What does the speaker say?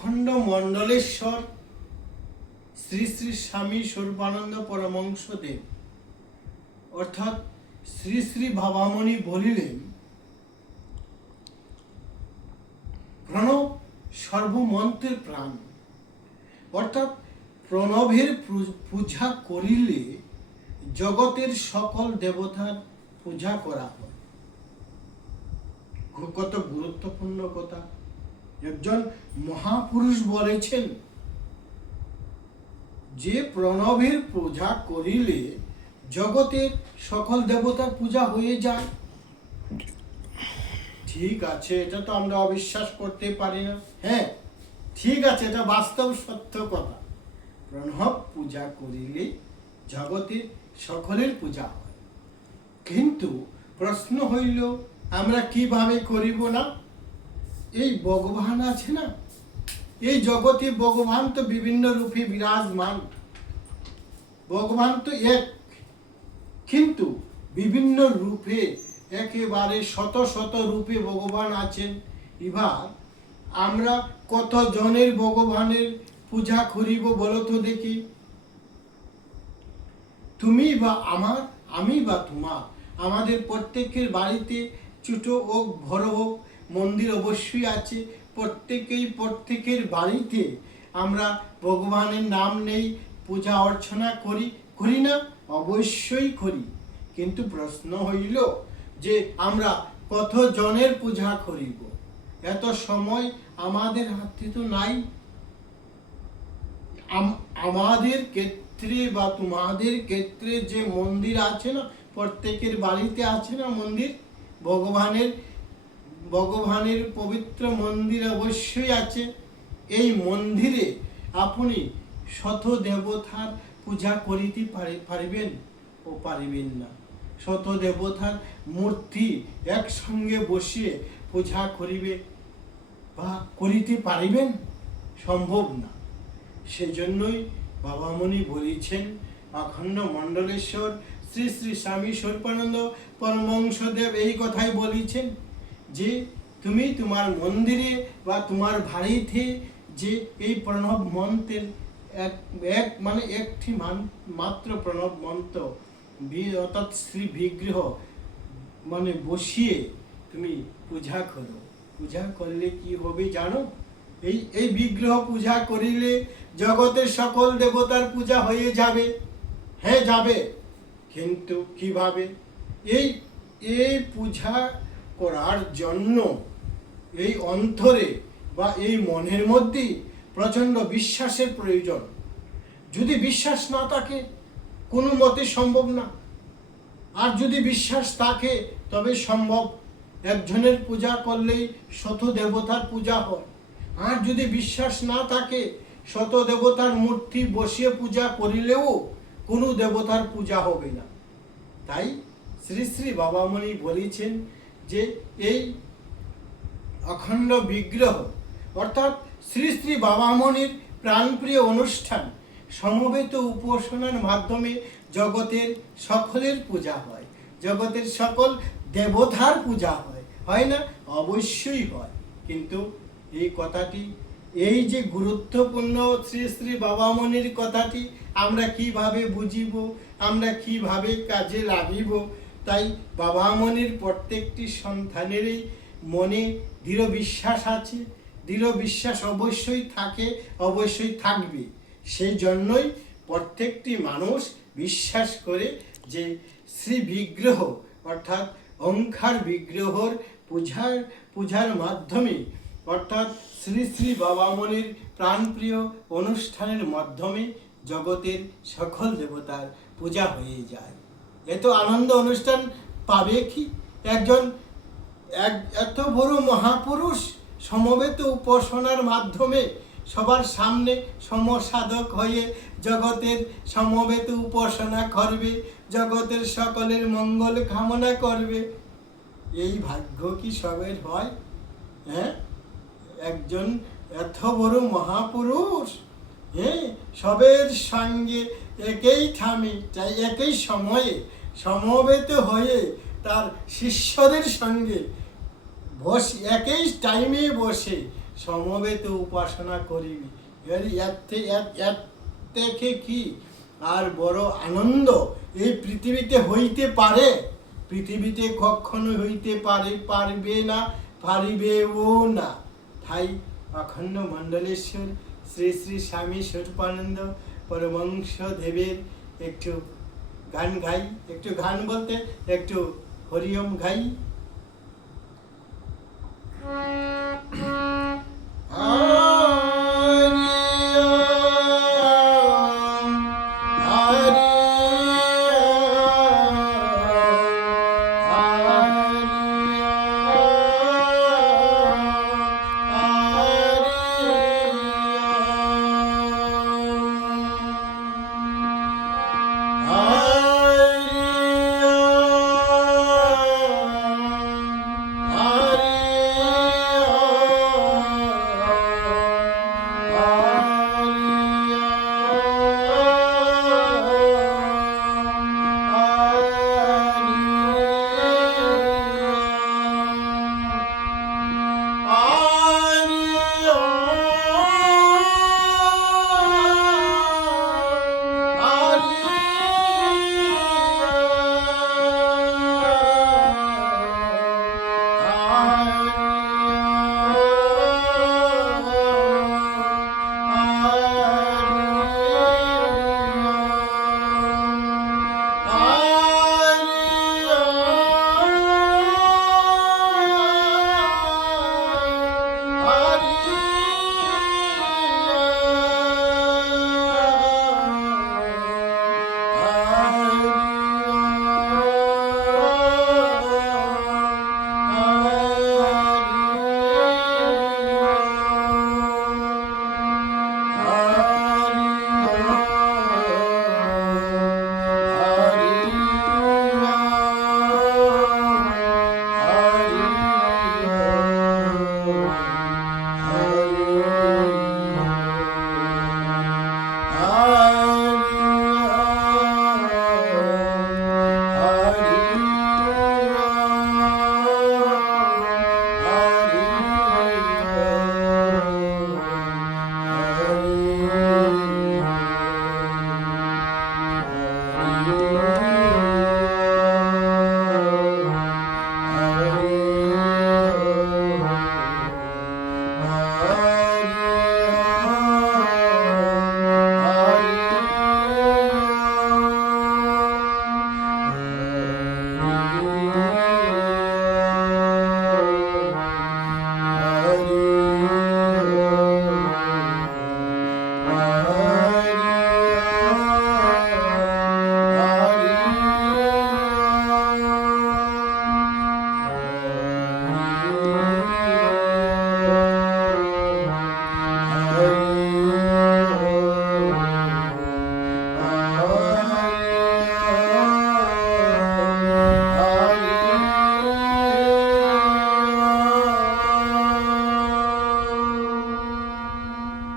অখণ্ড মণ্ডলেশ্বর শ্রী শ্রী স্বামী স্বরূপানন্দ পরমহংসদেব অর্থাৎ শ্রী শ্রী বাবামণি বলিলেন, প্রণব সর্বমন্ত্রের প্রাণ, অর্থাৎ প্রণবের পূজা করিলে জগতের সকল দেবতার পূজা করা হয়। কত গুরুত্বপূর্ণ কথা। একজন মহাপুরুষ বলেছেন যে প্রণবের পূজা করিলে জগতের সকল দেবতার পূজা হয়ে যায়। ঠিক আছে, এটা তো আমরা অবিশ্বাস করতে পারি না। হ্যাঁ, ঠিক আছে, এটা বাস্তব সত্য কথা। প্রণব পূজা করিলে জগতের সকলের পূজা হয়। কিন্তু প্রশ্ন হইল, আমরা কিভাবে করিব না? এই ভগবান আছে না, এই জগতে ভগবান তো বিভিন্ন রূপে বিরাজমান। ভগবান তো এক, কিন্তু বিভিন্ন রূপে, একেবারে শত শত রূপে ভগবান আছেন। এবার আমরা কত জনের ভগবানের পূজা করিব বলো তো দেখি? তুমি বা আমার, আমি বা তোমার, আমাদের প্রত্যেকের বাড়িতে ছোট হোক বড় হোক মন্দির অবশ্যই আছে। প্রত্যেকের বাড়িতে আমরা ভগবানের নাম নেই, পূজা অর্চনা করি না? অবশ্যই করি। কিন্তু প্রশ্ন হইল যে আমরা কত জনের পূজা করিব? এত সময় আমাদের হাতে তো নাই। আমাদের ক্ষেত্রে বা তোমাদের ক্ষেত্রে যে মন্দির আছে না, প্রত্যেকের বাড়িতে আছে না মন্দির, ভগবানের পবিত্র মন্দির অবশ্যই আছে। এই মন্দিরে আপনি শত দেবতার পূজা করিতে পারিবেন ও পারিবেন না। শত দেবতার মূর্তি একসঙ্গে বসিয়ে পূজা করিবে বা করিতে পারিবেন? সম্ভব না। সেজন্যই বাবামণি বলেছেন, অখণ্ড মণ্ডলেশ্বর শ্রী শ্রী স্বামী স্বরূপানন্দ পরমহংসদেব এই কথাই বলেছেন যে তুমি তোমার মন্দিরে বা তোমার বাড়িতে যে এই প্রণব মন্ত্রের একটি মাত্র প্রণব মন্ত্র অর্থাৎ শ্রী বিগ্রহ বসিয়ে তুমি পূজা করো। পূজা করলে কি হবে জানো? এই বিগ্রহ পূজা করিলে জগতের সকল দেবতার পূজা হয়ে যাবে। হ্যাঁ, যাবে। কিন্তু কিভাবে? এই পূজা করার জন্য এই অন্তরে বা এই মনের মধ্যে প্রচণ্ড বিশ্বাসের প্রয়োজন। যদি বিশ্বাস না থাকে কোনো মতে সম্ভব না। আর যদি বিশ্বাস থাকে তবে সম্ভব। একজনের পূজা করলেই শত দেবতার পূজা হয়। আর যদি বিশ্বাস না থাকে, শত দেবতার মূর্তি বসিয়ে পূজা করিলেও কোনো দেবতার পূজা হবে না। তাই শ্রী শ্রী বাবামণি বলেছেন যে এই অখণ্ড বিগ্রহ অর্থাৎ শ্রী শ্রী বাবামণির প্রাণপ্রিয় অনুষ্ঠান সমবেত উপাসনার মাধ্যমে জগতের সকলের পূজা হয়। জগতের সকল দেবতার পূজা হয় না? অবশ্যই হয়। কিন্তু এই কথাটি, এই যে গুরুত্বপূর্ণ শ্রী শ্রী বাবামণির কথাটি আমরা কিভাবে বুঝিব, আমরা কিভাবে কাজে লাগিব? তাই বাবামণির প্রত্যেকটি সন্তানেরই মনে দৃঢ় বিশ্বাস আছে, দৃঢ় বিশ্বাস অবশ্যই থাকে, অবশ্যই থাকবে। সেই জন্যই প্রত্যেকটি মানুষ বিশ্বাস করে যে শ্রী বিগ্রহ অর্থাৎ ওঙ্কার বিগ্রহর পূজার মাধ্যমে অর্থাৎ শ্রী শ্রী বাবামণির প্রাণপ্রিয় অনুষ্ঠানের মাধ্যমে জগতের সকল দেবতার পূজা হয়ে যায়। এত আনন্দ অনুষ্ঠান পাবে কি একজন এত বড় মহাপুরুষ সমবেত উপাসনার মাধ্যমে সবার সামনে সমসাধক হয়ে জগতের সমবেত উপাসনা করবে, জগতের সকলের মঙ্গল কামনা করবে। এই ভাগ্য কি সবের হয়? হ্যাঁ, একজন এত বড় মহাপুরুষ সবের সঙ্গে একই থামে, তাই একই সময়ে সমবেত হয়ে তার শিষ্যদের সঙ্গে একই টাইমে বসে সমবেত উপাসনা করিবি। এর থেকে কি আর বড় আনন্দ এই পৃথিবীতে হইতে পারে? পৃথিবীতে কখনো হইতে পারবে না, পারিবেও না। তাই অখণ্ড মণ্ডলেশ্বর শ্রী শ্রী স্বামী স্বরূপানন্দ পরমহংস দেবের একটু গান গাই। একটু গান বলতে একটু হরিওম গাই।